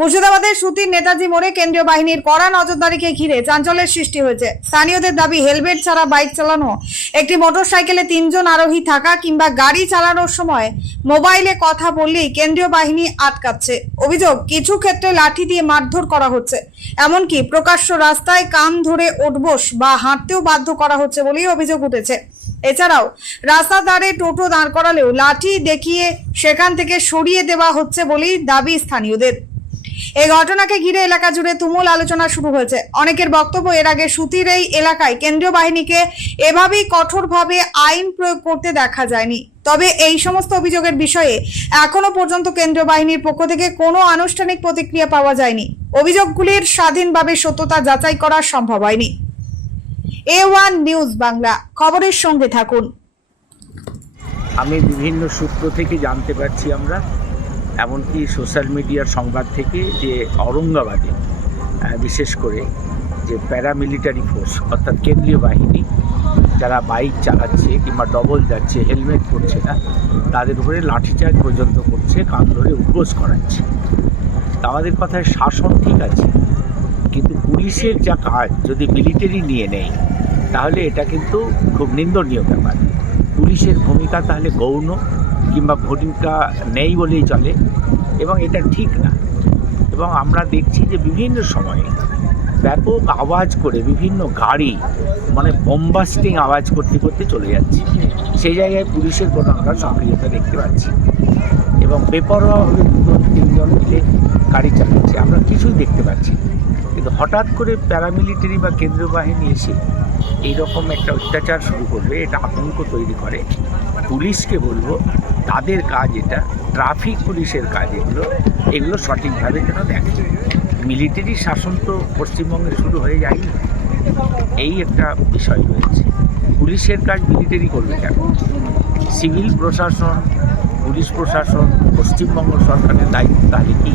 মুর্শিদাবাদের সুতির নেতাজি মোড়ে কেন্দ্রীয় বাহিনীর কড়া নজরদারিকে ঘিরে চাঞ্চল্যের সৃষ্টি হয়েছে। স্থানীয়দের দাবি, হেলমেট ছাড়া বাইক চালানো, একটি মোটরসাইকেলে 3 জন আরোহী থাকা কিংবা গাড়ি চালানোর সময় মোবাইলে কথা বললেই কেন্দ্রীয় বাহিনী আটকাচ্ছে। অভিযোগ, কিছু ক্ষেত্রে লাঠি দিয়ে মারধর করা হচ্ছে, এমনকি প্রকাশ্য রাস্তায় কান ধরে ওঠবোস বা হাঁটতেও বাধ্য করা হচ্ছে বলেই অভিযোগ উঠেছে। এছাড়াও রাস্তার ধারে টোটো দাঁড় করালেও লাঠি দেখিয়ে সেখান থেকে সরিয়ে দেওয়া হচ্ছে বলেই দাবি স্থানীয়দের। এই ঘটনাকে ঘিরে এলাকা জুড়ে তুমুল আলোচনা শুরু হয়েছে। অনেকের বক্তব্য, এর আগে সুতির এই এলাকায় কেন্দ্রীয় বাহিনীকে এভাবেই কঠোরভাবে আইন প্রয়োগ করতে দেখা যায়নি। তবে এই সমস্ত অভিযোগের বিষয়ে এখনো পর্যন্ত কেন্দ্রীয় বাহিনীর পক্ষ থেকে কোনো আনুষ্ঠানিক প্রতিক্রিয়া পাওয়া যায়নি। অভিযোগগুলির স্বাধীনভাবে সত্যতা যাচাই করা সম্ভব হয়নি। A1 নিউজ বাংলা, খবরের সঙ্গে থাকুন। আমি বিভিন্ন সূত্র থেকে জানতে পারছি, আমরা এমনকি সোশ্যাল মিডিয়ার সংবাদ থেকে, যে ঔরঙ্গাবাদে বিশেষ করে যে প্যারামিলিটারি ফোর্স অর্থাৎ কেন্দ্রীয় বাহিনী যারা বাইক চালাচ্ছে কিংবা ডবল যাচ্ছে, হেলমেট পরছে না, তাদের উপরে লাঠিচার্জ পর্যন্ত করছে, কান ধরে উঠবোস করাচ্ছে। আমাদের কথায় শাসন ঠিক আছে, কিন্তু পুলিশের যা কাজ যদি মিলিটারি নিয়ে নেয় তাহলে এটা কিন্তু খুব নিন্দনীয় ব্যাপার। পুলিশের ভূমিকা তাহলে গৌণ কিংবা ভূমিকা নেই বলেই চলে, এবং এটা ঠিক না। এবং আমরা দেখছি যে বিভিন্ন সময়ে ব্যাপক আওয়াজ করে বিভিন্ন গাড়ি মানে বোমবাস্টিং আওয়াজ করতে করতে চলে যাচ্ছে, সেই জায়গায় পুলিশের কোনো আমরা সক্রিয়তা দেখতে পাচ্ছি, এবং বেপরোয়াভাবে 2-3 জন মিলে গাড়ি চালাচ্ছে, আমরা কিছুই দেখতে পাচ্ছি। কিন্তু হঠাৎ করে প্যারামিলিটারি বা কেন্দ্রীয় বাহিনী এসে এইরকম একটা অত্যাচার শুরু করবে, এটা আতঙ্ক তৈরি করে। পুলিশকে বলবো, তাদের কাজ এটা, ট্রাফিক পুলিশের কাজ এগুলো সঠিকভাবে যেন দেখে। মিলিটারি শাসন তো পশ্চিমবঙ্গে শুরু হয়ে যায়নি, এই একটা বিষয় রয়েছে। পুলিশের কাজ মিলিটারি করবে কেন? সিভিল প্রশাসন, পুলিশ প্রশাসন, পশ্চিমবঙ্গ সরকারের দায়িত্ব তাহলে কি?